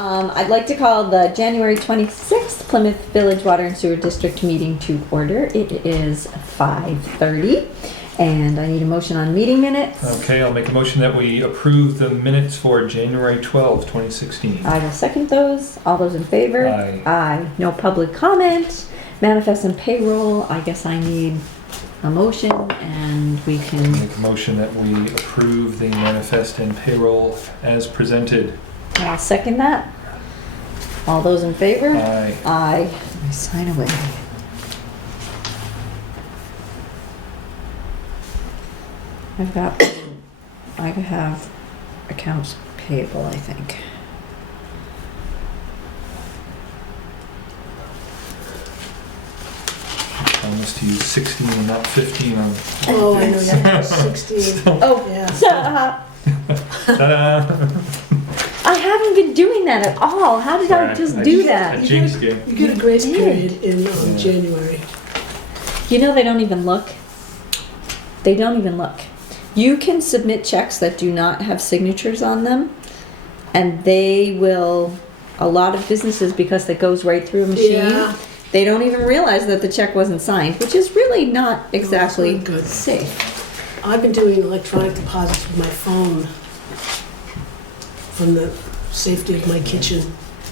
I'd like to call the January 26th Plymouth Village Water and Sewer District meeting to order. It is 5:30, and I need a motion on meeting minutes. Okay, I'll make a motion that we approve the minutes for January 12, 2016. I will second those. All those in favor? Aye. Aye. No public comment. Manifest and payroll, I guess I need a motion, and we can... Make a motion that we approve the manifest and payroll as presented. I'll second that. All those in favor? Aye. Aye. I sign away. I have accounts payable, I think. Promise to use 16 and not 15 on... Oh, I know that. 16. Oh, Yeah. Ta-da! I haven't been doing that at all. How did I just do I that? jinxed you. You get a grace did. period in Yeah. January. You know, they don't even look. They don't even look. You can submit checks that do not have signatures on them, and they will, a lot of businesses, because it goes right through a machine, Yeah. they don't even realize that the check wasn't signed, which is really not exactly not good. safe. I've been doing electronic deposits with my phone from the safety of my kitchen.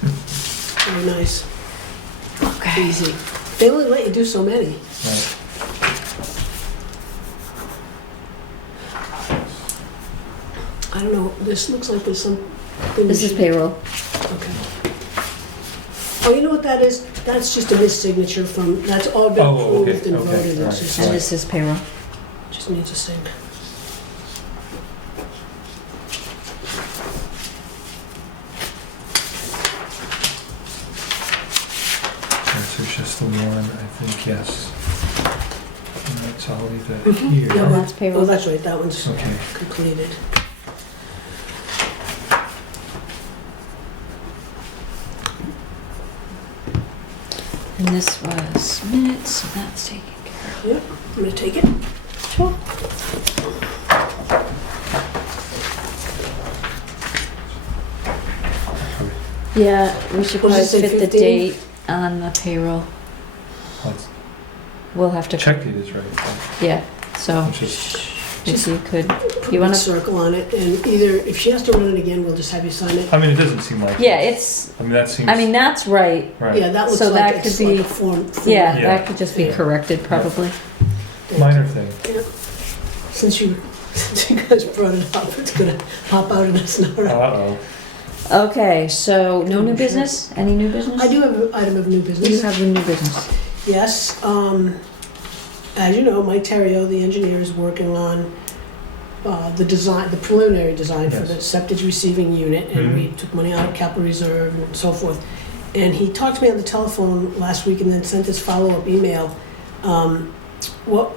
Very nice. Okay. Easy. They only let you do so many. Right. I don't know, this looks like there's something... This is payroll. Okay. Oh, you know what that is? That's just a missignature from, that's all been Oh, okay, approved and okay, voted. right. It's just, And this is payroll. just needs a sign. Yes, there's just the one, I think, yes. And that's, I'll leave that Yeah, here. that's payroll. Oh, that's right, that one's Okay. completed. And this was minutes, so that's taken care of. Yep, I'm gonna take it. Sure. Yeah, we should What probably does it say, fit the 15? date on the payroll. Let's We'll have to. check it is right. Yeah, so Which is, if you could, Put you a wanna, circle on it, and either, if she has to run it again, we'll just have you sign it. I mean, it doesn't seem like... yeah, it's, I mean, that seems... I mean, that's right. Right. Yeah, that looks So like that it's could like be- a form. Yeah, Yeah. that could just be Yeah. corrected probably. Minor thing. Yeah. Since you guys brought it up, it's gonna pop out in us now. Uh-oh. Okay, so no new business? Any new business? I do have an item of new You business. have a new business. Yes, as you know, Mike Terrio, the engineer, is working on the design, the preliminary design for Yes. the septic receiving unit, and we took money out of capital reserve and so forth. And he talked to me on the telephone last week and then sent this follow-up email. What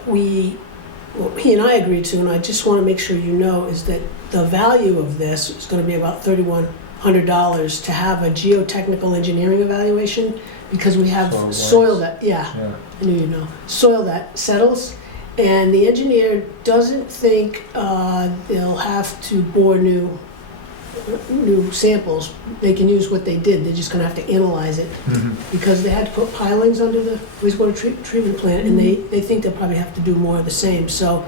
he and I agreed to, and I just want to make sure you know, is that the value of this is going to be about $3,100 to have a geotechnical engineering evaluation, because we have So it soil was. that, yeah, Yeah. I knew you know, soil that settles, and the engineer doesn't think they'll have to bore new samples. They can use what they did, they're just gonna have to analyze it, Mhm. because they had to put pilings under the wastewater treatment plant, and they think they'll probably have to do more of the same. So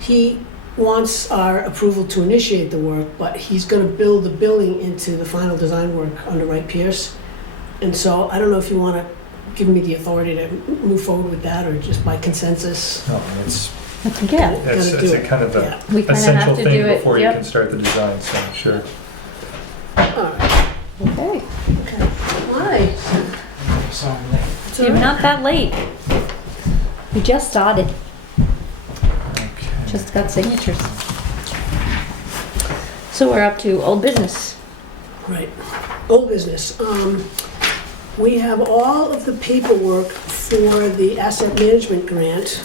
he wants our approval to initiate the work, but he's gonna build the billing into the final design work under Wright Pierce. And so I don't know if you wanna give me the authority to move forward with that, or just by consensus. No, it's Yeah, That's Gotta do a it. kind of Yeah. a we kinda essential have to do thing it, before you yep. can start the design, so sure. All right. Okay. Okay. Why? You're not that late. We just started, Okay. just got signatures. So we're up to old business. Right. Old business. We have all of the paperwork for the asset management grant,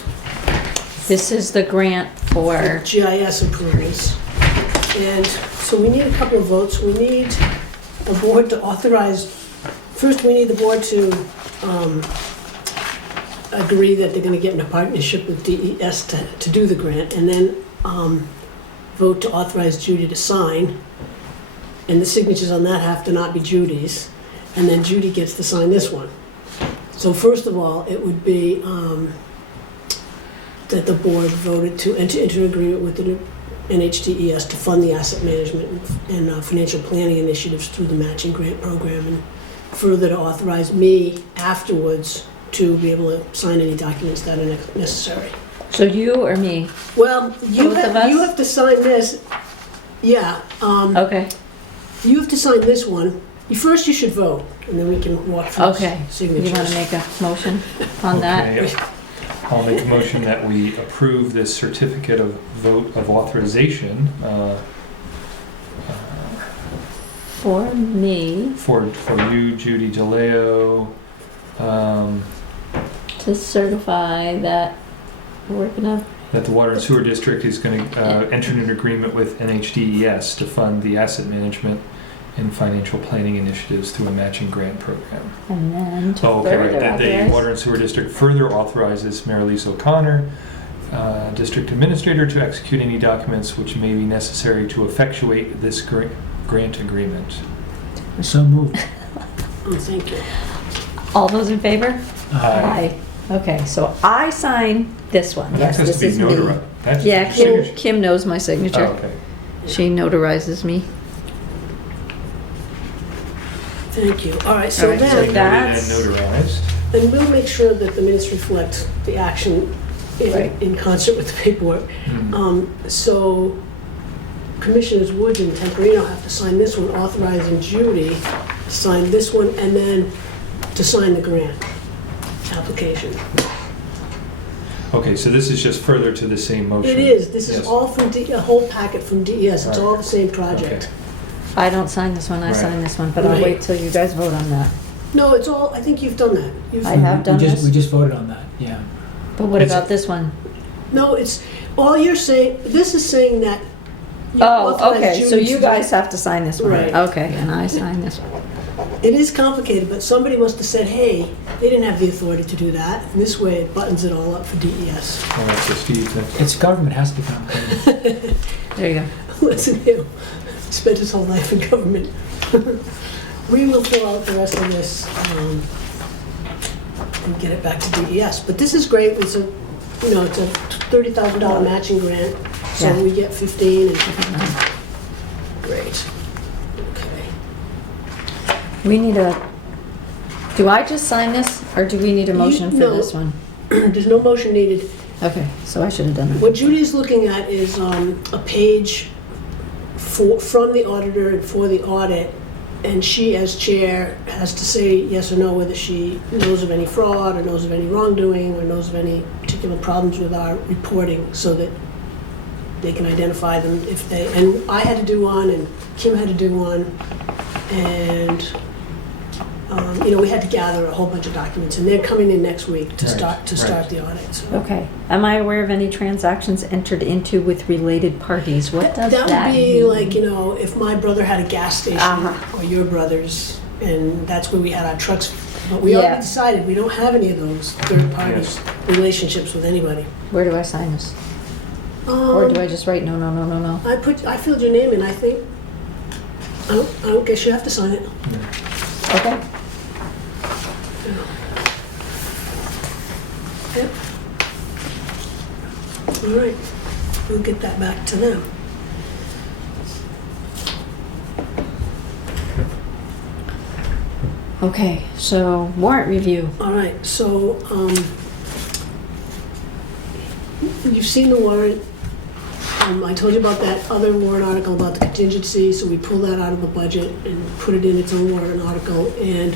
This is the grant for, GIS approvals. And so we need a couple of votes. We need a board to authorize, first we need the board to agree that they're gonna get in a partnership with DES to do the grant, and then vote to authorize Judy to sign. and the signatures on that have to not be Judy's, and then Judy gets to sign this one. So first of all, it would be that the board voted to enter into an agreement with the NHDES to fund the asset management and financial planning initiatives through the matching grant program, and further to authorize me afterwards to be able to sign any documents that are necessary. So you or me? Well, you Both of us? you have to sign this. Yeah. Okay. You have to sign this one. First, you should vote, and then we can walk through Okay. signatures. You want to make a motion on that? Okay, I'll make a motion that we approve this certificate of vote of authorization For me, for you, Judy DeLeo. to certify that we're gonna, That the Water and Sewer District is going to enter into an agreement with NHDES to fund the asset management and financial planning initiatives through a matching grant program. and then to Oh, okay, right. further That the authorize. Water and Sewer District further authorizes Mary-Lise O'Connor, District Administrator, to execute any documents which may be necessary to effectuate this grant agreement. So moved. Oh, thank you. All those in favor? Aye. Okay, so I sign this one. That Yes, has this to be is me. notarized. That's Yeah, your Kim, signature. Kim knows my Oh, signature. okay. She notarizes me. Thank you. All right, so All right, so then, Noted and that's- notarized. and we'll make sure that the minutes reflect the action Right. in concert with the paperwork. Mm. So Commissioners Woods and Temporino have to sign this one, authorizing Judy to sign this one, and then to sign the grant application. Okay, so this is just further to the same motion. It is, this is Yes. all from, a whole packet from DES, it's all the same project. I don't sign this one, I Right. sign this one, but I'll Right. wait till you guys vote on that. No, it's all, I think you've done that. I have done this. We just voted on that, yeah. But what It's- about this one? No, it's, all you're saying, this is saying that. you Oh, authorize okay, so Judy you to- guys have to sign this one. Right. Okay, and I sign this one. It is complicated, but somebody must have said, hey, they didn't have the authority to do that. And this way it buttons it all up for DES. All right, so Steve, that's- It's government, has to be complicated. There you go. Listen to him, spent his whole life in government. We will fill out the rest of this and get it back to DES. But this is great, it's a, it's a $30,000 matching grant, so Yeah. we get 15 and 15. Great. Okay. We need a, do I just sign this, or do we need a motion for no. this one? There's no motion needed. Okay, so I should have done that. What Judy's looking at is a page from the auditor and for the audit, and she, as chair, has to say yes or no whether she knows of any fraud or knows of any wrongdoing or knows of any particular problems with our reporting, so that they can identify them if they, and I had to do one, and Kim had to do one, and we had to gather a whole bunch of documents, and they're coming in next week to Right, start right. the audit. So. Okay, am I aware of any transactions entered into with related parties? What does that mean? That would be like, if my brother had a gas station, Uh-huh. or your brother's, and that's where we had our trucks. But we Yeah. already decided we don't have any of those third-party Yes. relationships with anybody. Where do I sign this? Or do I Um, just write no, no, no, no, no? I filled your name in, I think. I don't guess you have to sign it. Okay. Yep. All right, we'll get that back to them. Okay, so warrant review. All right, so, you've seen the warrant. I told you about that other warrant article about the contingency, so we pulled that out of the budget and put it in its own warrant article. And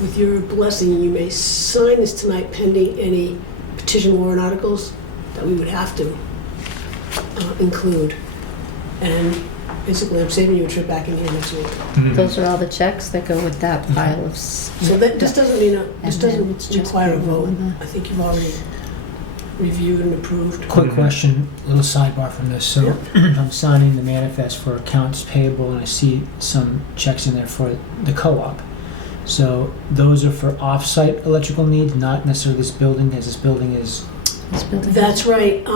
with your blessing, you may sign this tonight pending any petition warrant articles that we would have to include. And basically, I'm saving you a trip back in here next week. Mhm. Those are all the checks that go with that pile of. So that, this doesn't mean, this And then doesn't it's just require a payroll vote. and I think you've already reviewed and approved. Quick Mhm. question, little sidebar from this. So I'm signing the manifest for accounts payable, and I see some checks in there for the co-op. So those are for off-site electrical needs, not necessarily this building, as this building is This building. That's right.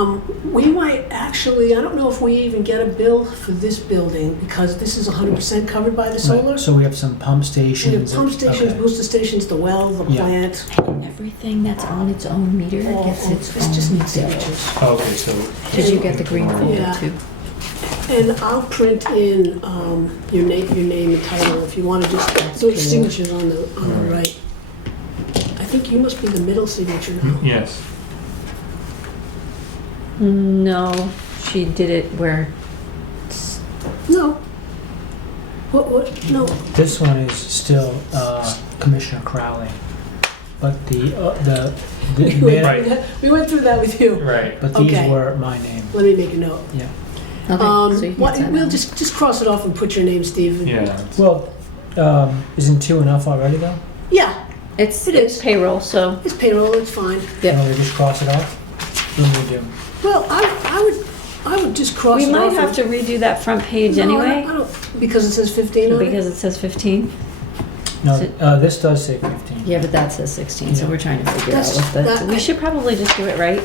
We might actually, I don't know if we even get a bill for this building because this is 100% covered by the solar. Right, so we have some pump We stations. have pump stations, okay. booster stations, the well, the Yeah. plant. And everything that's on its own meter gets its This just own needs bill. signatures. Oh, okay, so. Did you get the green folder Yeah. too? And I'll print in your name and title if you want to just those cool. signatures on the Alright. right. I think you must be the middle signature now. Yes. No, she did it where. No. What? No. This one is still Commissioner Crowley, but the Right. We went through that with you. Right. but these Okay. were my name. Let me make a note. Yeah. Okay, so you can sign We'll that. just cross it off and put your name, Steve. Yeah. Well, isn't 2 enough already though? Yeah, It's It is. payroll, so it's payroll. It's fine. Yep. No, we just cross it off. What do we do? Well, I would just cross we it might off. have to redo that front page No, anyway, I don't, because it says 15 on it. because it says 15. No, So- this does say 15. Yeah, but that says 16, so Yeah. we're trying to figure out That's- what the. that- We should probably just do it right.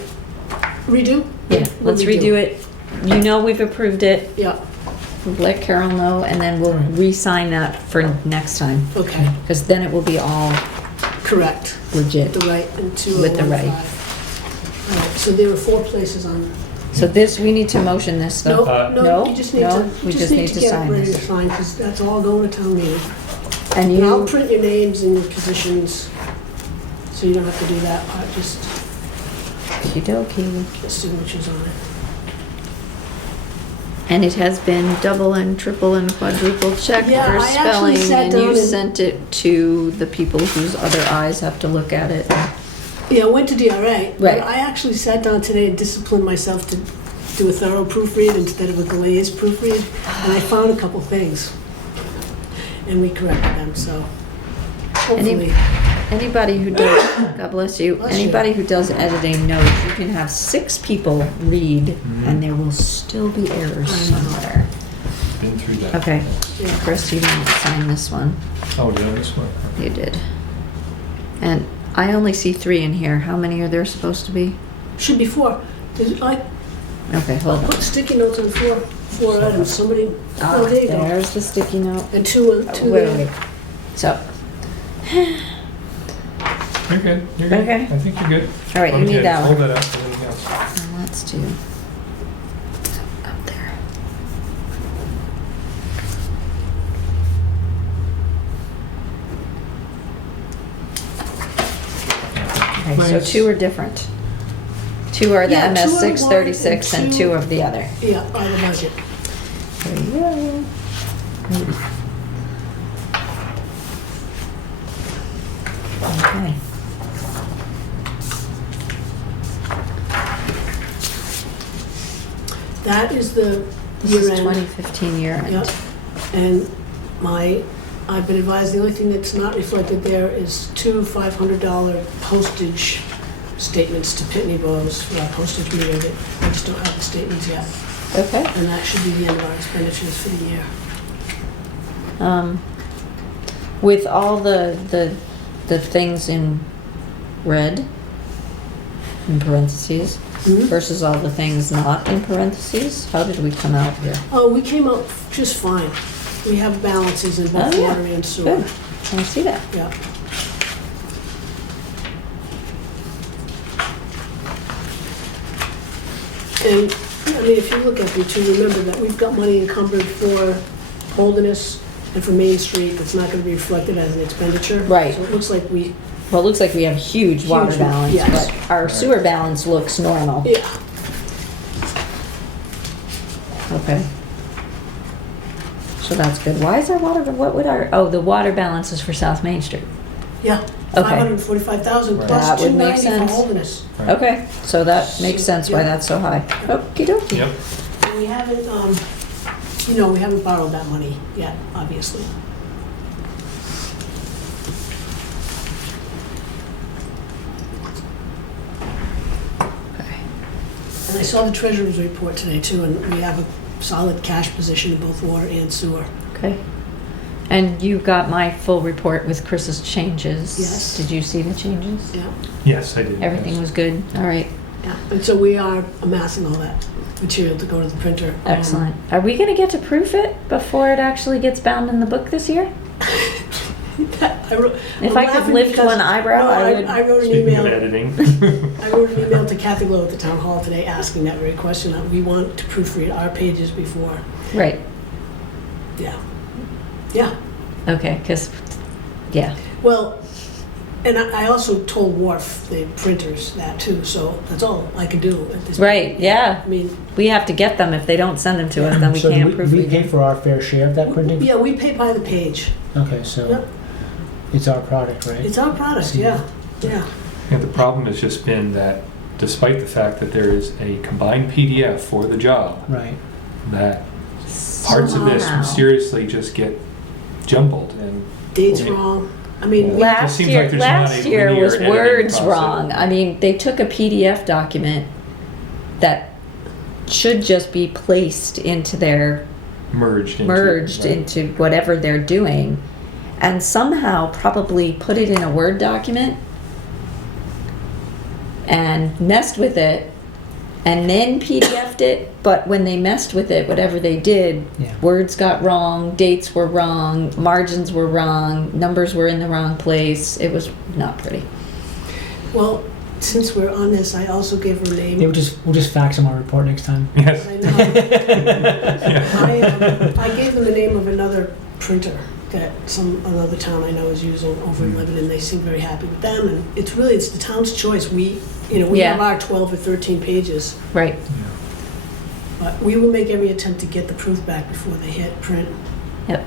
Redo. Yeah, let's redo it. You know we've approved it. Yeah. Let Carol know, and then we'll Alright. re-sign that for next time, Okay. because then it will be all Correct. legit. The right and 2015. With the right. All right. So there were 4 places on. So this, we need to motion this though. No, no, you just need no, to. we you just need to get sign it ready this. to sign because that's all going to town meeting. And And I'll you, print your names and your positions, so you don't have to do that part. Just okey-dokey. get signatures on it. And it has been double and triple and quadruple checked Yeah, for I actually spelling, sat and down you and- sent it to the people whose other eyes have to look at it. Yeah, I went to DRA, but Right. I actually sat down today and disciplined myself to do a thorough proofread instead of a glazed proofread, and I found a couple things. And we corrected them, so hopefully. Anybody who does, God bless you, Bless you. anybody who does editing knows you can have 6 people read, Mhm. and there will still be errors I know. somewhere. Been through that. Okay, Yeah. Chris, you didn't sign this one. Oh, yeah, this one. You did. And I only see 3 in here. How many are there supposed to be? Should be 4. I Okay, hold on. put sticky notes on 4 items. Somebody, oh, there you go. There's the sticky note. And 2 Wait, there. wait. So, You're good. You're good. Okay. I think you're good. all right, you Okay, need that Hold one. that up. Anything else? And let's do up there. Okay, so Nice. 2 are different. 2 are the Yeah, 2 are MS one 636 and and 2 2 of the other. Yeah, by the budget. There you go. Okay. That is the This is year end. 2015 year end. Yep. And I've been advised the only thing that's not reflected there is 2 $500 postage statements to Pitney Bowes for our postage meter that I just don't have the statements yet. Okay. And that should be the end of our expenditures for the year. With all the things in red, in parentheses, versus all the things not in parentheses, how did we come out here? Oh, we came out just fine. We have balances in both Oh, yeah. water and sewer. Good. I see that. Yeah. And, I mean, if you look at the two, remember that we've got money encumbered for Holderness and for Main Street that's not gonna be reflected as an expenditure. Right. So it looks like we, Well, it looks like we have huge water Huge, balance, yes. but our sewer balance looks normal. yeah, Okay. So that's good. Why is our water, what would our, oh, the water balance is for South Main Street. yeah. Okay. 545,000 Right. plus That would make 290 for sense. Holderness. Right. Okay, so that makes sense why Yeah. that's so high. Okey dokey. Yep. And we haven't, we haven't borrowed that money yet, obviously. Okay. And I saw the treasurer's report today too, and we have a solid cash position in both water and sewer. Okay. And you got my full report with Chris's changes. Yes. Did you see the changes? Yeah. Yes, I did. Everything yes. was good? All right. Yeah, and so we are amassing all that material to go to the printer. Excellent. Are we gonna get to proof it before it actually gets bound in the book this year? If I could lift one eyebrow, no, I would. I wrote an Speaking of email. editing. I wrote an email to Kathy Lowe at the town hall today asking that very question. We want to proofread our pages before. Right, Yeah. Yeah. okay, because, yeah, Well, and I also told Wharf, the printers, that too, so that's all I can do at this point. right, yeah. I mean, We have to get them. If they don't send them to us, then we So can't do we proofread pay them. for our fair share of that printing? yeah, we pay by the page. Okay, so Yep. it's our product, right? It's our product, See. yeah, yeah. Yeah, the problem has just been that despite the fact that there is a combined PDF for the job, Right. that parts of this Somehow. mysteriously just get jumbled and Dates Yeah. wrong. I mean, It Last seems year, like there's not last a year linear was editing words process. wrong. I mean, they took a PDF document that should just be placed into their, merged into. merged right? into whatever they're doing, and somehow probably put it in a Word document and messed with it and then PDF'd it, but when they messed with it, whatever they did, Yeah. words got wrong, dates were wrong, margins were wrong, numbers were in the wrong place. It was not pretty. well, since we're on this, I also gave her a name. Yeah, we'll just fax them our report next time. Yes. I know. I gave them the name of another printer that another town I know is using over in Lebanon. They seem very happy with them, and it's the town's choice. We Yeah. have our 12 or 13 pages, Right. but we will make every attempt to get the proof back before they hit print. Yep.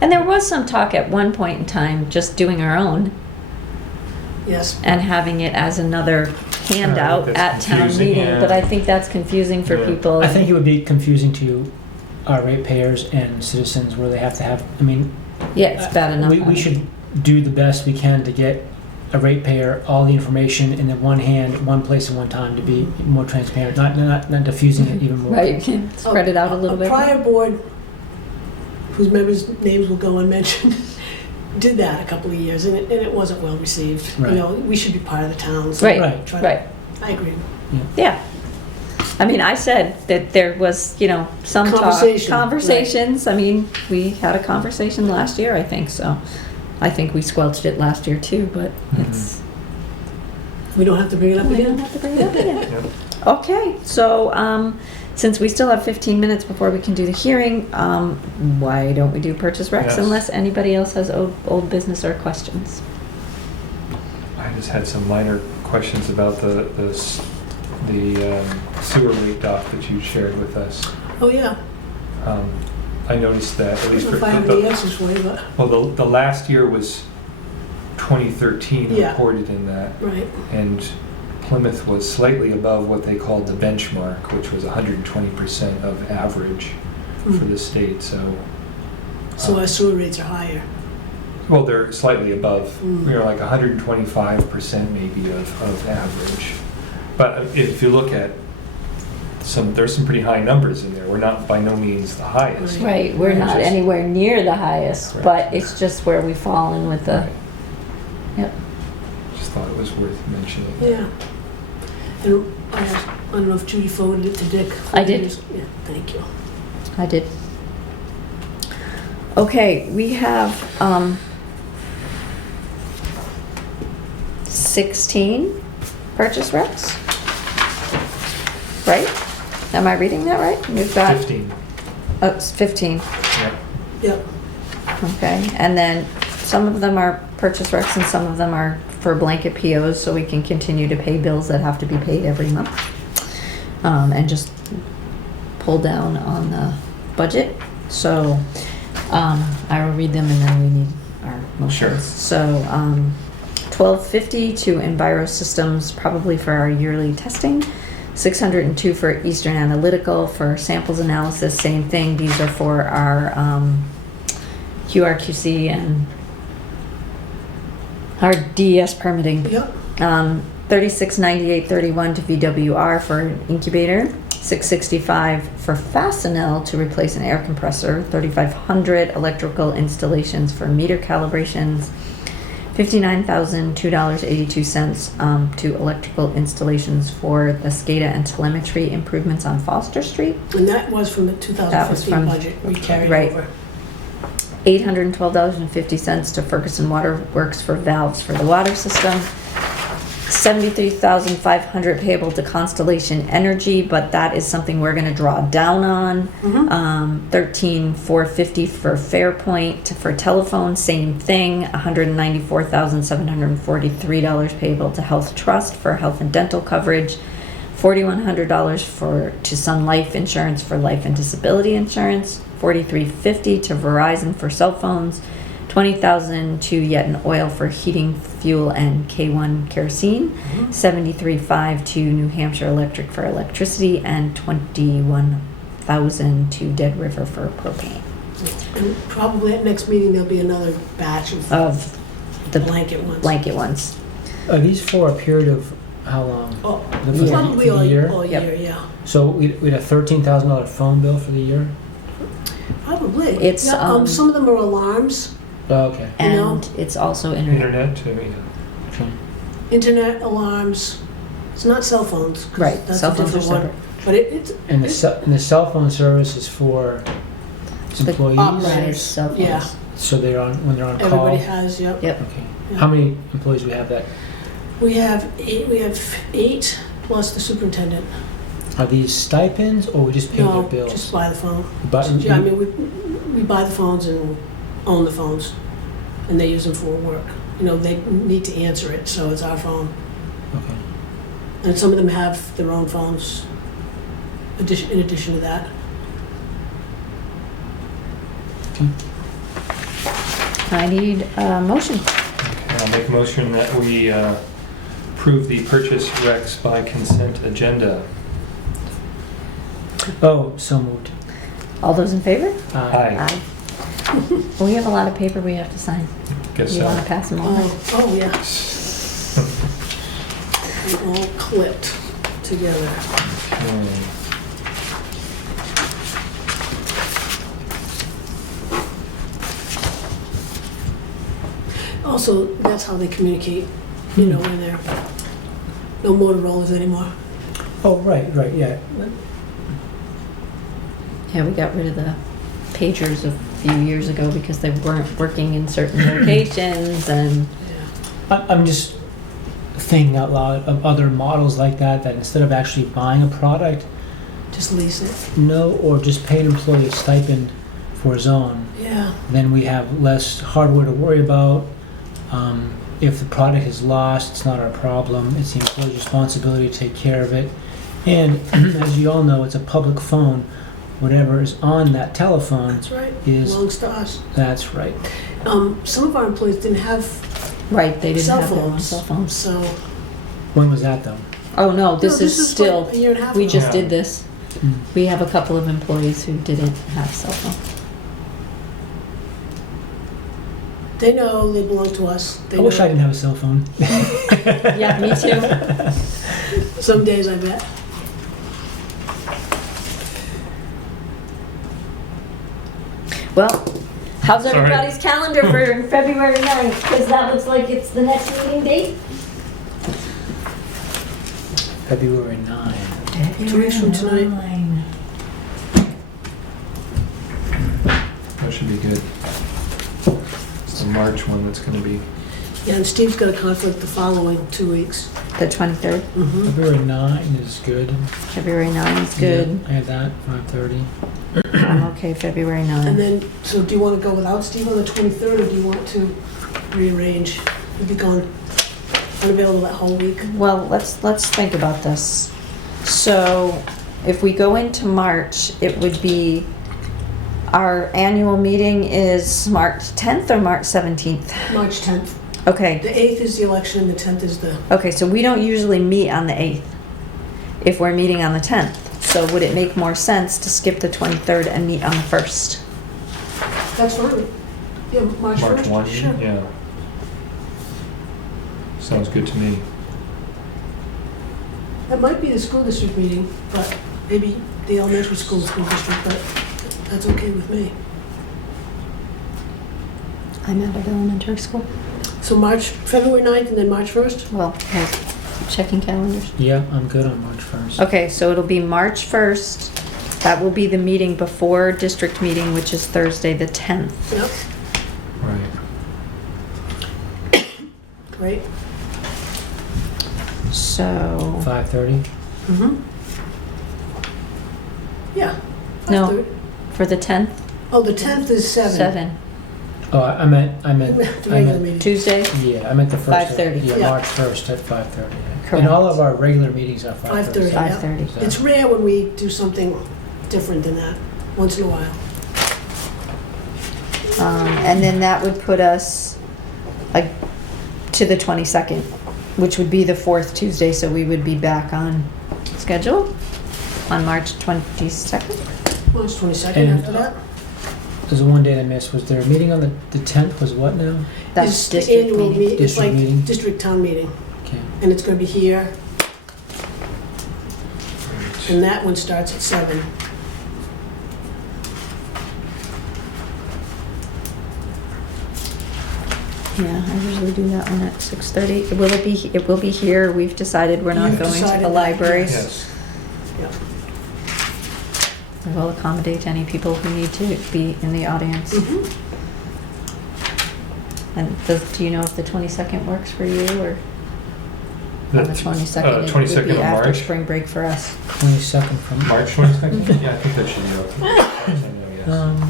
And there was some talk at one point in time just doing our own Yes. and having it as another handout that's at town confusing, meeting, yeah. but I think that's confusing for Yeah. people. I think it would be confusing to our ratepayers and citizens where they have to have, I mean, Yeah, it's bad enough. we should do the best we can to get a ratepayer all the information in one hand, one place at one time to be more transparent, not diffusing it even more. Right, spread it out a little bit. prior board, whose members' names will go unmentioned, did that a couple of years, and it wasn't well received. Right. We should be part of the town. So Right, Right. try to- right. I agree. Yeah. I mean, I said that there was, some conversations. I mean, we had a conversation last year, I think, so I think we squelched it last year too, but it's, We don't have to bring it up we don't again? have to bring it up again. Yep. Okay, so, since we still have 15 minutes before we can do the hearing, why don't we do purchase recs Yes. unless anybody else has old business or questions? I just had some minor questions about the sewer rate doc that you shared with us. Oh, yeah. I noticed that, at I least don't know for, if I have any answers for you, but, well, the last year was 2013 Yeah. reported in that, right. and Plymouth was slightly above what they called the benchmark, which was 120% of average for the state, so. So our sewer rates are higher. Well, they're slightly above, Mm. like 125% maybe of average. But if you look at there's some pretty high numbers in there. We're not by no means the highest. Right, we're not Just- anywhere near the highest, Correct. but it's just where we fall in with the, Right. yep. Just thought it was worth mentioning. Yeah. And I don't know if Judy forwarded it to Dick. I did. Yeah, thank you. I did. Okay, we have 16 purchase recs, right? Am I reading that right? We've got 15. it's 15. Yeah. Yep. Okay, and then some of them are purchase recs and some of them are for blanket POs, so we can continue to pay bills that have to be paid every month, and just pull down on the budget. So. I will read them and then we need our motions. Sure. So, $12.50 to Enviro Systems, probably for our yearly testing. $602 for Eastern Analytical for samples analysis, same thing. These are for our QRQC and our DES permitting. Yep. $36.98.31 to VWR for an incubator. $665 for Fastenal to replace an air compressor. $3,500 electrical installations for meter calibrations. $59,002.82 to electrical installations for the SCADA and telemetry improvements on Foster Street. And that was from the That was 2015 from- budget we carried right. over. $812.50 to Ferguson Water Works for valves for the water system. $73,500 payable to Constellation Energy, but that is something we're gonna draw down on. $13,450 for Fairpoint for telephone, same thing. $194,743 payable to Health Trust for health and dental coverage. $4,100 to Sun Life Insurance for life and disability insurance. $43.50 to Verizon for cell phones. $20,000 to Yet and Oil for heating, fuel, and K1 kerosene. $73.5 to New Hampshire Electric for electricity, and $21,000 to Dead River for propane. And probably at next meeting, there'll be another batch Of the blanket ones. blanket ones. Are these for a period of how long? Oh, For the- probably for the year? all Yep. year, yeah. So we'd a $13,000 phone bill for the year? Probably. It's, Yeah, some of them are alarms, Oh, okay. You know? And it's also internet. Internet too, yeah. Okay. internet alarms. It's not cell phones. 'cause Right, that's cell a phones are different one. separate. But it's And the cell phone service is for The employees? operators. That is cell phones. Yeah. So they're on, when they're on call? Everybody has, yep. Yep. Okay. Yeah. How many employees do we have that? We have eight plus the superintendent. Are these stipends or we just pay their No, bills? just buy the phone. But Yeah, I mean, we buy the phones and own the phones, and they use them for work. You know, they need to answer it, so it's our phone. Okay. And some of them have their own phones in addition to that. I need a motion. Okay, I'll make a motion that we approve the purchase recs by consent agenda. Oh, so moved. All those in favor? Aye. We have a lot of paper we have to sign. Guess You so. wanna pass them on? Oh, yeah. They're all clipped together. Okay. Also, that's how they communicate, you know, when they're no Motorola's anymore. Oh, right, yeah. Yeah, we got rid of the pagers a few years ago because they weren't working in certain locations, and Yeah. I'm just thinking out loud of other models like that instead of actually buying a product, Just lease it. no, or just pay an employee a stipend for his own. Yeah. Then we have less hardware to worry about. If the product is lost, it's not our problem. It's the employee's responsibility to take care of it. And as you all know, it's a public phone. Whatever is on that telephone That's right. is, Belongs to us. that's right. Some of our employees didn't have right, they didn't cell have their own phones. cell phones. So. When was that though? Oh, no, this No, is still, like a year and a half we ago. just Yeah. did this. Mm. We have a couple of employees who didn't have cell phones. They know they belong to us. They I wish know. I didn't have a cell phone. Yeah, me too. Some days, I bet. Well, how's Sorry. everybody's calendar for February 9th? Because that looks like it's the next meeting date. February 9. 2 weeks from tonight. 9. That should be good. It's the March one that's going to be. Yeah, and Steve's got a conflict the following 2 weeks. The 23rd. Mm-hmm. February 9 is good. February 9 is good. Yeah, I had that, 5:30. I'm okay, February 9. And then, so do you want to go without Steve on the 23rd, or do you want to rearrange? He'll be gone, unavailable that whole week. Well, let's think about this. So, if we go into March, it would be, our annual meeting is March 10th or March 17th? March 10th. Okay, The 8th is the election, the 10th is the, okay, so we don't usually meet on the 8th if we're meeting on the 10th. So would it make more sense to skip the 23rd and meet on the 1st? that's fine. Yeah, March 1st. March 1? Sure. Yeah. Sounds good to me. That might be the school district meeting, but maybe the elementary school district, but that's okay with me. I'm out of elementary school. So February 9th and then March 1st? Well, checking calendars. Yeah, I'm good on March 1st. Okay, so it'll be March 1st. That will be the meeting before district meeting, which is Thursday, the 10th. Yep, Right. great. So, 5:30? Mm-hmm. Yeah. No. 5:30. for the 10th, Oh, the 10th is 7. 7, Oh, I meant, The regular meeting. Tuesday? yeah, I meant the first. 5:30. Yeah, Yeah. March 1st at 5:30. And Correct. all of our regular meetings are 5:30. 5:30. 5:30. So- It's rare when we do something different than that, once in a while. And then that would put us like to the 22nd, which would be the 4th Tuesday, so we would be back on schedule on March 22nd. March 22nd And- after that. There's the one date I missed. Was there a meeting on the 10th? Was what now? That's It's the district annual meeting. It's District like meeting? district town meeting, Okay. and it's gonna be here, and that one starts at 7. Yeah, I usually do that one at 6:30. It will be here. We've decided we're not You've going to decided the that, library. Yes. Yep. We will accommodate any people who need to be in the audience. Mhm. And do you know if the 22nd works for you, or on the 22nd? It would 22nd be of after March? spring break for us. 22nd from March 22nd? Yeah, I think that should be okay. Yes.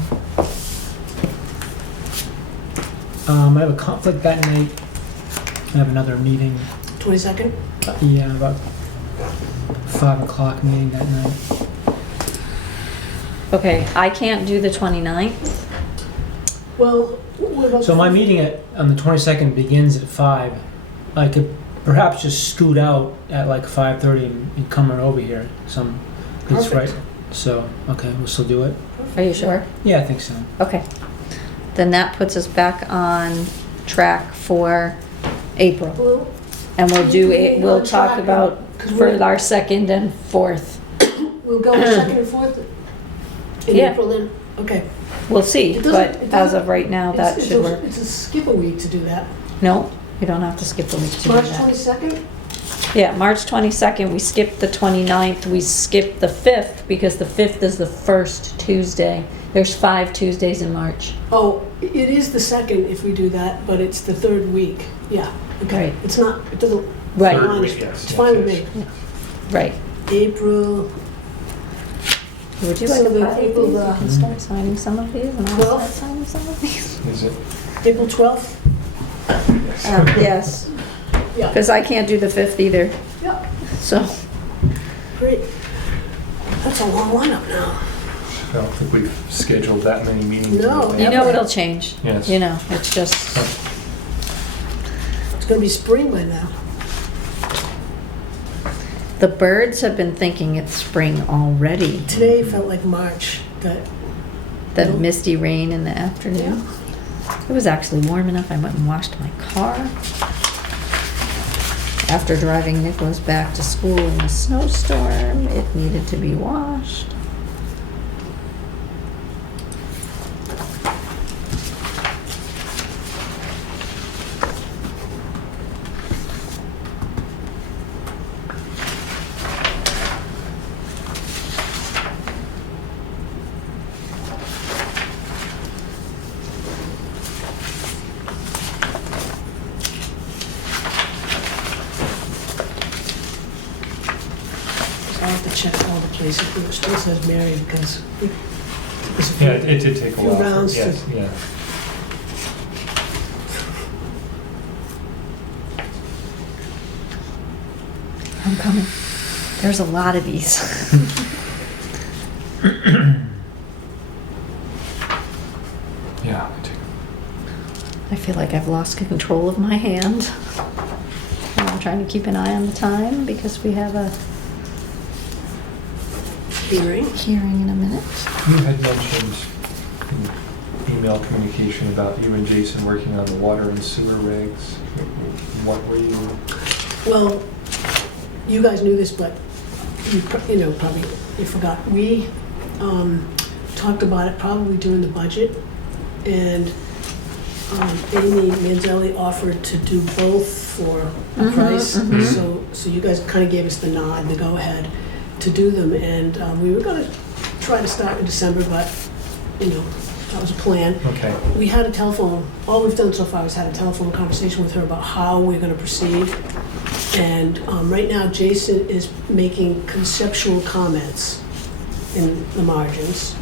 I have a conflict that night. I have another meeting. 22nd? Yeah, about 5 o'clock meeting that night. Okay, I can't do the 29th. Well, what about? So my meeting on the 22nd begins at 5. I could perhaps just scoot out at like 5:30 and come right over here. It's Perfect. right. So, okay, we'll still do it. Are you sure? Yeah, I think so. Okay. Then that puts us back on track for April. Well, And we'll do we it, ain't we'll on talk track, about 'cause for we're- our 2nd and 4th. we'll go 2nd and 4th in Yeah. April then? Okay. We'll see, It doesn't- but it as doesn't- of right now, that It's- should it's a- work. It's a skip a week to do that. No, you don't have to skip a week to do March that. 22nd? Yeah, March 22nd, we skipped the 29th, we skipped the 5th, because the 5th is the first Tuesday. There's 5 Tuesdays in March. Oh, it is the 2nd if we do that, but it's the 3rd week. Yeah, okay. Right. It's not, it doesn't. Right. Third Fine. week, yes, It's yes, fine with yes. me. Right. April, Would you So like a the copy of April, these? You can start signing some of these, and I'll Well- start signing some of these. Is it? April 12th? Yes. Yes, Yeah. because I can't do the 5th either, Yeah, so. great. That's a long lineup now. I don't think we've scheduled that many meetings. No. in You advance. know it'll change. Yes. You know, it's just, It's gonna be spring by now. the birds have been thinking it's spring already. Today felt like March, that, The Nope. misty rain in the afternoon. It was actually warm enough, I went and washed my car. After driving Nicholas back to school in a snowstorm, it needed to be washed. I'll have to check all the places. It still says Mary because it was a few- Yeah, it did take a few while. rounds to- Yes, yeah. I'm coming. There's a lot of these. Yeah, me too. I feel like I've lost control of my hand. And I'm trying to keep an eye on the time because we have a hearing. hearing in a minute. You had mentioned in email communication about you and Jason working on the water and sewer regs. What were you? Well, you guys knew this, but you know, probably you forgot. We talked about it probably during the budget, and Amy Manzelli offered to do both for a price. So you guys kind of gave us the nod, the go-ahead to do them. And we were going to try to start in December, but, that was a plan. Okay. We had a telephone, all we've done so far is had a telephone conversation with her about how we're going to proceed. And right now, Jason is making conceptual comments in the margins.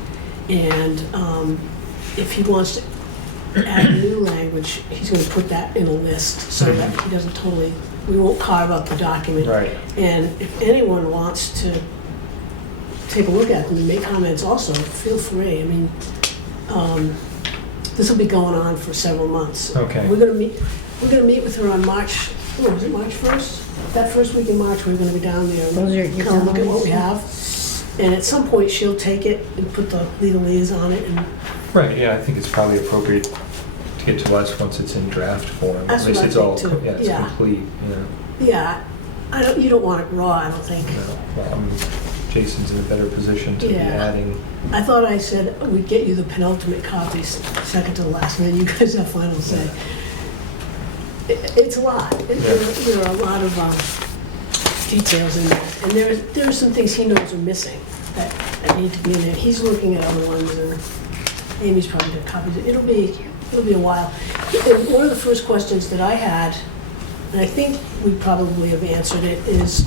And if he wants to add new language, he's going to put that in a list so that he doesn't totally, we won't carve up the document. Right. And if anyone wants to take a look at them and make comments also, feel free. I mean, this will be going on for several months. Okay. We're gonna meet with her on March, was it March 1st? That first week in March, we're gonna be down there Those are and your kind of look at deadlines? what we have. And at some point, she'll take it and put the legalese on it, and Right, yeah, I think it's probably appropriate to get to us once it's in draft form. That's At least what I it's all, think, too. yeah, it's Yeah. complete, yeah, you don't want it raw, I don't think. Well, I mean, Jason's in a better position to be Yeah. adding. I thought I said we'd get you the penultimate copies, second to the last, and then you guys have final say. It's a lot. There are a lot of details in there, and there are some things he knows are missing that need to be in there. He's looking at other ones, and Amy's probably got copies. It'll be a while. And one of the first questions that I had, and I think we probably have answered it, is,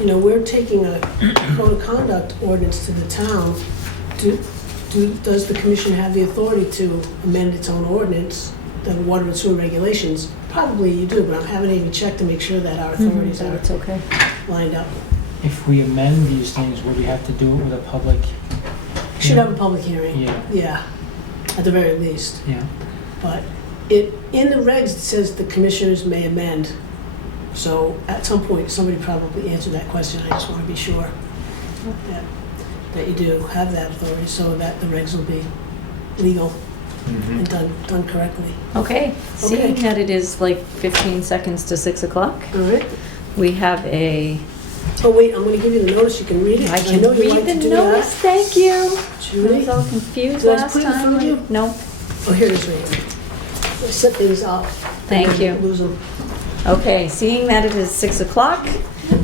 we're taking a code of conduct ordinance to the town. Does the commission have the authority to amend its own ordinance, the water and sewer regulations? Probably you do, but I haven't even checked to make sure that our authorities So are it's okay. lined up. If we amend these things, would we have to do it with a public? Should have a public hearing. Yeah, Yeah, at the very least. yeah. But in the regs, it says the commissioners may amend. So at some point, somebody probably answered that question. I just want to be sure that you do have that authority so that the regs will be legal and done correctly. Okay, seeing that it is like 15 seconds to 6 o'clock, All right. we have a, Oh, wait, I'm going to give you the notice. You can read it. I can know you read like the to do notice, that. thank you. I Judy? was all confused Did I last put it in front of time. you? No, Oh, here it is, right here. I set things up. Thank you. Lose them. okay, seeing that it is 6 o'clock,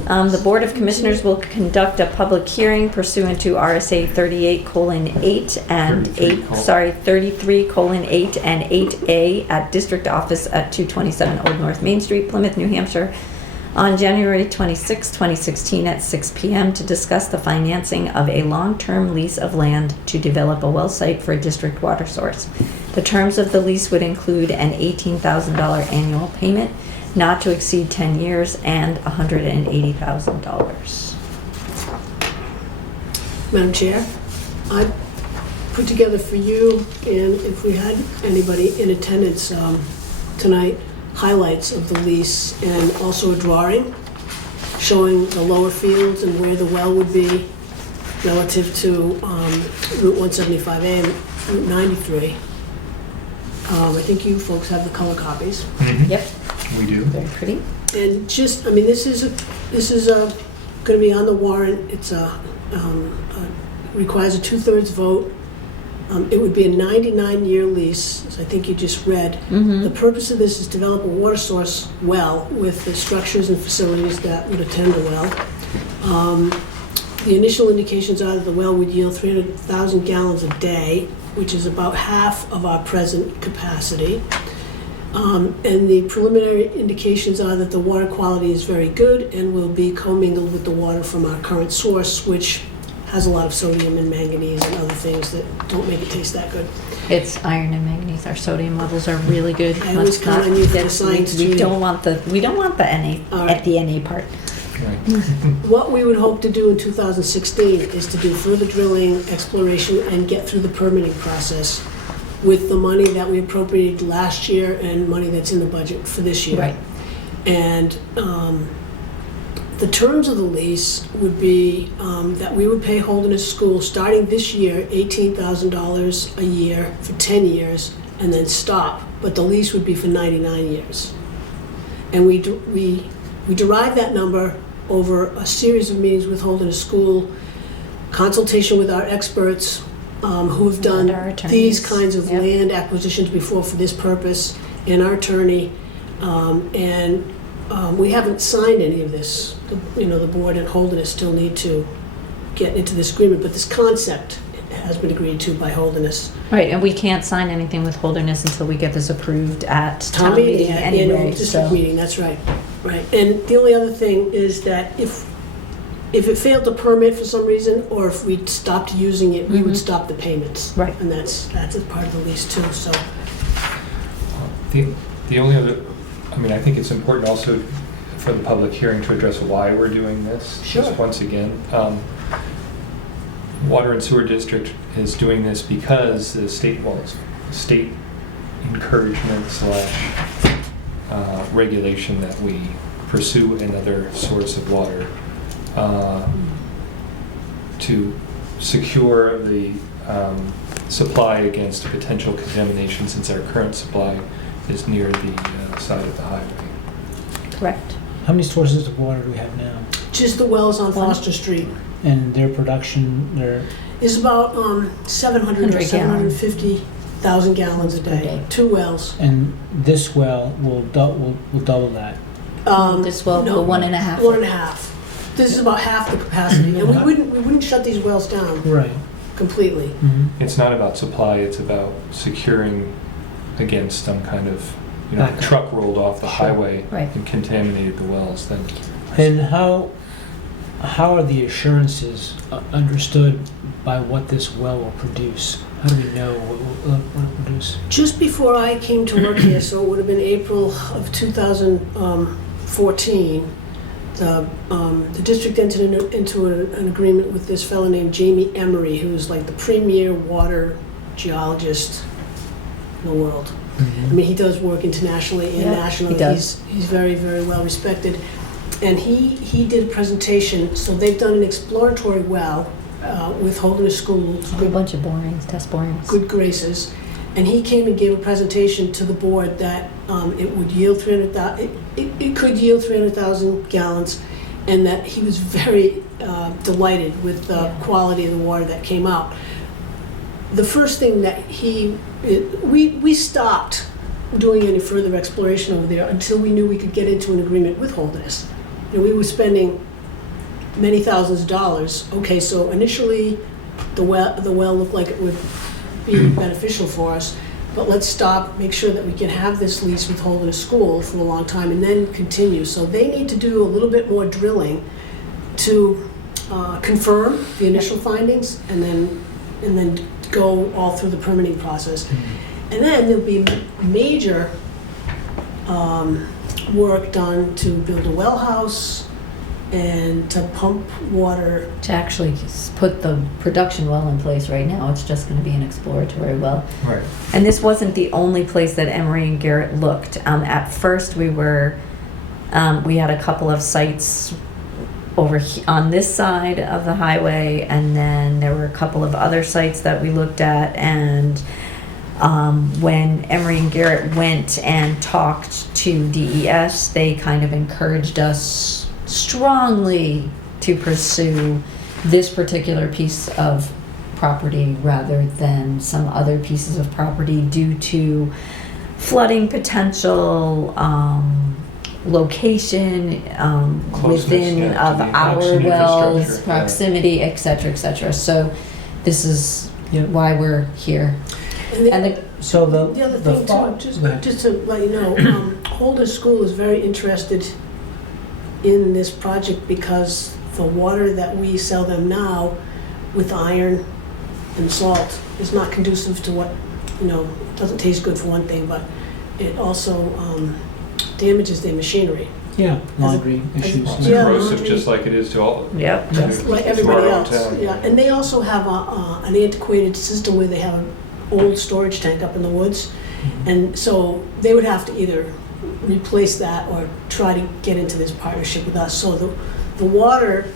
the Board of Commissioners will conduct a public hearing pursuant to RSA 38:8 and 33:8 and 8A at District Office at 227 Old North Main Street, Plymouth, New Hampshire, on January 26, 2016 at 6 p.m. to discuss the financing of a long-term lease of land to develop a well site for a district water source. The terms of the lease would include an $18,000 annual payment not to exceed 10 years and $180,000. Madam Chair, I put together for you, and if we had anybody in attendance tonight, highlights of the lease and also a drawing showing the lower fields and where the well would be relative to Route 175A and Route 93. I think you folks have the color copies. Yep, We do. very pretty. And just, I mean, this is going to be on the warrant. It's requires a 2/3 vote. It would be a 99-year lease, as I think you just read. The purpose of this is to develop a water source well with the structures and facilities that would attend the well. The initial indications are that the well would yield 300,000 gallons a day, which is about half of our present capacity. And the preliminary indications are that the water quality is very good and will be commingled with the water from our current source, which has a lot of sodium and manganese and other things that don't make it taste that good. It's iron and manganese. Our sodium levels are really good. I always Let's count not- on you for the that's- science, We Judy. don't want the NA, All right. at the NA part. Right. What we would hope to do in 2016 is to do further drilling, exploration, and get through the permitting process with the money that we appropriated last year and money that's in the budget for this year. Right. And the terms of the lease would be that we would pay Holderness School, starting this year, $18,000 a year for 10 years, and then stop. But the lease would be for 99 years. And we derive that number over a series of meetings with Holderness School, consultation with our experts, who've And our done attorneys. these kinds of Yep. land acquisitions before for this purpose, and our attorney, and we haven't signed any of this. The board and Holderness still need to get into this agreement, but this concept has been agreed to by Holderness. Right, and we can't sign anything with Holderness until we get this approved at town meeting Annual anyway, district so. meeting, that's right. Right, and the only other thing is that if it failed to permit for some reason, or if we stopped using it, we would Mhm. stop the payments. Right. And that's a part of the lease too, so. The only other, I think it's important also for the public hearing to address why we're doing this. Sure. Just once again, Water and Sewer District is doing this because the state encouragement / regulation that we pursue another source of water to secure the supply against potential contamination, since our current supply is near the side of the highway. Correct. How many sources of water do we have now? Just the wells on One. Foster Street And their production, is about 700 or 100 gallons. 750,000 gallons a Per day. day. 2 wells. and this well will double that. This well, No, the 1.5. 1.5. This is about half the capacity, and we wouldn't shut these wells down Right. completely. Mhm. It's not about supply, it's about securing against some kind of, Backup. truck rolled off the Sure. highway Right. and contaminated the wells, then. And how are the assurances understood by what this well will produce? How do we know what it will produce? Just before I came to work here, so it would have been April of 2014, the district entered into an agreement with this fellow named Jamie Emery, who's like the premier water geologist in the world. I mean, he does work internationally and Yeah, nationally. he does. He's very, very well respected. And he did a presentation, so they've done an exploratory well with Holderness Schools, A bunch of borings, test borings. good graces, and he came and gave a presentation to the board that it would yield 300,000. It could yield 300,000 gallons, and that he was very delighted with the Yeah. quality of the water that came out. The first thing that we stopped doing any further exploration over there until we knew we could get into an agreement with Holderness. And we were spending many thousands of dollars. Okay, so initially the well looked like it would be beneficial for us, but let's stop, make sure that we can have this lease with Holderness School for a long time and then continue. So they need to do a little bit more drilling to confirm the initial findings and then go all through the permitting process. And then there'll be major work done to build a well house and to pump water. To actually put the production well in place right now, it's just going to be an exploratory well. Right. And this wasn't the only place that Emery and Garrett looked. At first, we had a couple of sites over on this side of the highway, and then there were a couple of other sites that we looked at. And when Emery and Garrett went and talked to DES, they kind of encouraged us strongly to pursue this particular piece of property rather than some other pieces of property due to flooding potential, location Closeness, within yeah, of to the our connection wells, infrastructure, yeah. proximity, et cetera, et cetera. So this is why we're here. And the So The other the thing thought, too, go ahead. just to let you know, Holderness School is very interested in this project because the water that we sell them now with iron and salt is not conducive to what, it doesn't taste good for one thing, but it also damages their machinery. Yeah, laundry as a- issues. Well, it's Yeah, corrosive, laundry. just like it is to all. Yep. Just like to everybody our own else, town. yeah. And they also have an antiquated system where they have an old storage tank up in the woods. And so they would have to either replace that or try to get into this partnership with us. So the water,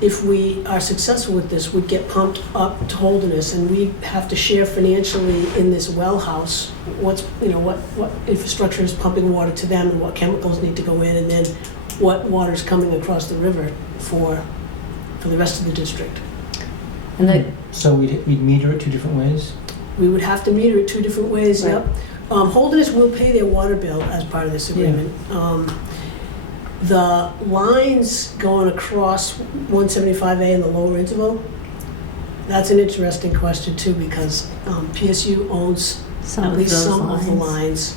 if we are successful with this, would get pumped up to Holderness, and we have to share financially in this well house. What infrastructure is pumping water to them, and what chemicals need to go in, and then what water is coming across the river for the rest of the district. And the, So we'd meter it two different ways? We would have to meter it two different ways, Right. yep. Holderness will pay their water bill as part of this agreement. The lines going across 175A in the lower interval, that's an interesting question too, because PSU owns some at of least those some of the lines. lines.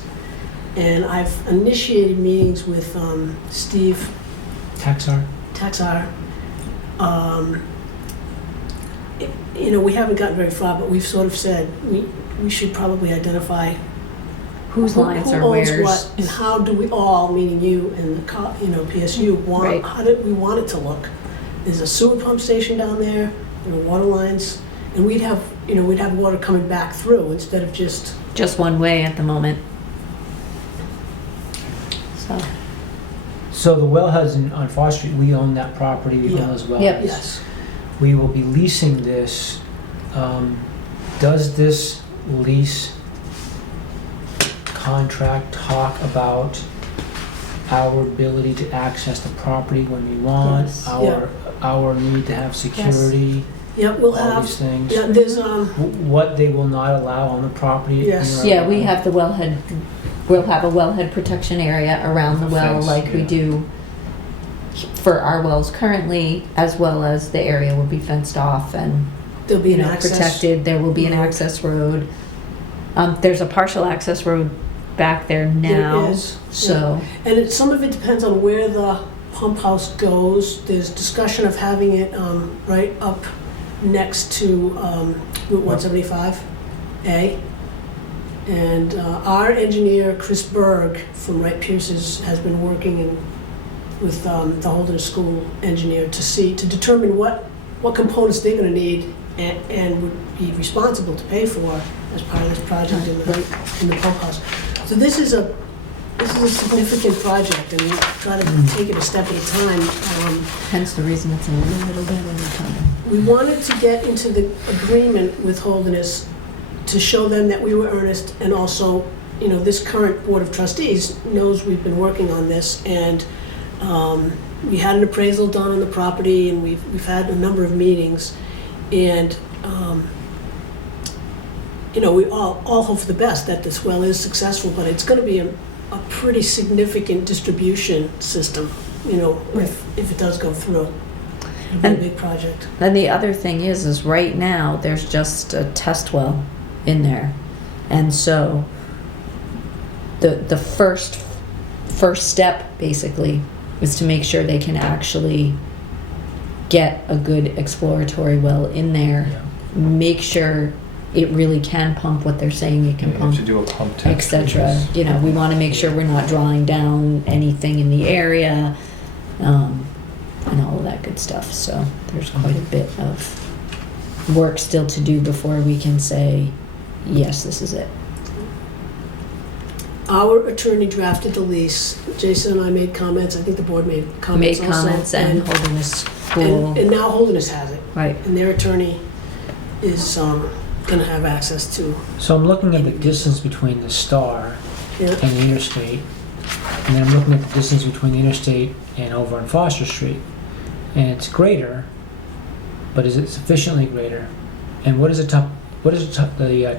And I've initiated meetings with Steve Taxar? Taxar. You know, we haven't gotten very far, but we've sort of said we should probably identify Whose lines who are owns where's. what, and how do we all, meaning you and the PSU, want, Right. how do we want it to look? There's a sewer pump station down there, there are water lines, and we'd have water coming back through instead of just, Just one way at the moment. So, So the wellheads on Foster Street, we own that property, we Yeah. own those wellheads. Yep. yes. We will be leasing this. Does this lease contract talk about our ability to access the property when we want, Yes. our need to have security, Yeah, we'll all have, these things? yeah, there's, What they will not allow on the property? Yes. yeah, we have the wellhead, we'll have a wellhead protection area around the well Fence, like we yeah. do for our wells currently, as well as the area will be fenced off and, there'll be you an know, access. protected. There will be an road. access road. There's a partial access road back there now, There is, so, and some of it depends on where the pump house goes. There's discussion of having it right up next to Route 175A. And our engineer, Chris Berg from Wright Pierce's, has been working with the Holderness School engineer to determine what components they're going to need and would be responsible to pay for as part of this project in the pump house. So this is a significant project, and we try to take it a step at a time. hence the reason it's a little bit of a time. We wanted to get into the agreement with Holderness to show them that we were earnest, and also, you know, this current Board of Trustees knows we've been working on this, and we had an appraisal done on the property, and we've had a number of meetings, and you know, we all hope for the best that this well is successful, but it's going to be a pretty significant distribution system, you know, if it does go through. It'll be a And- big project. Then the other thing is right now, there's just a test well in there. And so the first step basically is to make sure they can actually get a good exploratory well in there. Yeah. Make sure it really can pump what they're saying it can You have to pump, do a pump test. etc. You know, we want to make sure we're not drawing down anything in the area, and all of that good stuff. So there's quite a bit of work still to do before we can say, yes, this is it. Our attorney drafted the lease. Jason and I made comments. I think the board made comments Made also. comments and Holderness School, and now Holderness has it, right? and their attorney is going to have access to. So I'm looking at the distance between the Star Yeah. and the interstate, and then I'm looking at the distance between the interstate and over on Foster Street, and it's greater, but is it sufficiently greater? And what is the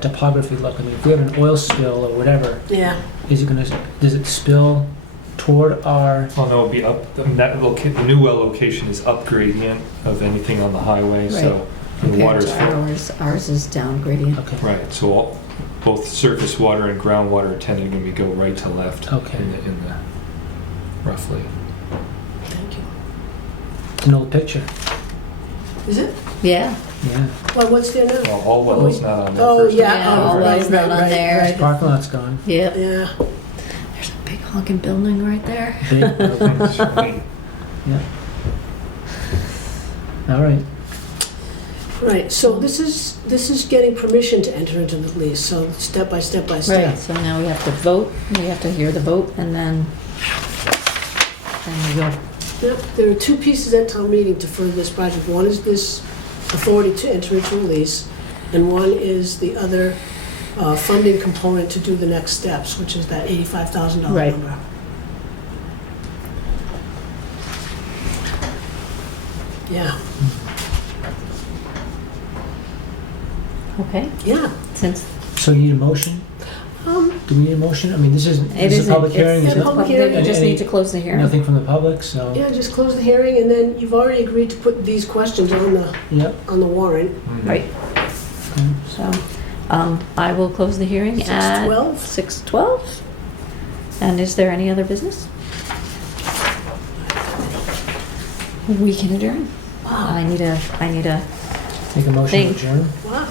topography look? I mean, if we have an oil spill or whatever, Yeah. does it spill toward our? Well, no, it'll be up, the new well location is up gradient of anything on the highway, so the Compared water's to ours is down gradient. Okay. right. So both surface water and groundwater are tending to go right to left. Okay. In the roughly. Thank you. It's an old picture. Is it? Yeah. Yeah. Well, what's there now? Well, all wells not on that Oh, first. yeah. Yeah, oh, all right, wells not on right, there. right. Parking lot's gone. Yep. Yeah. There's a big honking building right there. Big buildings. Yeah. All right. Right. So this is getting permission to enter into the lease. So step by step by step. Right, so now we have to vote, we have to hear the vote, and then we go. Yep. There are two pieces at town meeting to further this project. One is this authority to enter into a lease, and one is the other funding component to do the next steps, which is that $85,000 Right. number. Yeah. Okay, Yeah. since So you need a motion? Do we need a motion? I mean, this is a public hearing. it's is a public hearing. You just Any- need to close the hearing. Nothing from the public, so, Yeah, just close the hearing, and then you've already agreed to put these questions yep. on the warrant. Mhm. Right, so, I will close the hearing at 6:12? 6:12. And is there any other business? We can adjourn. Wow. I need a Take a motion to Thing. adjourn. Wow.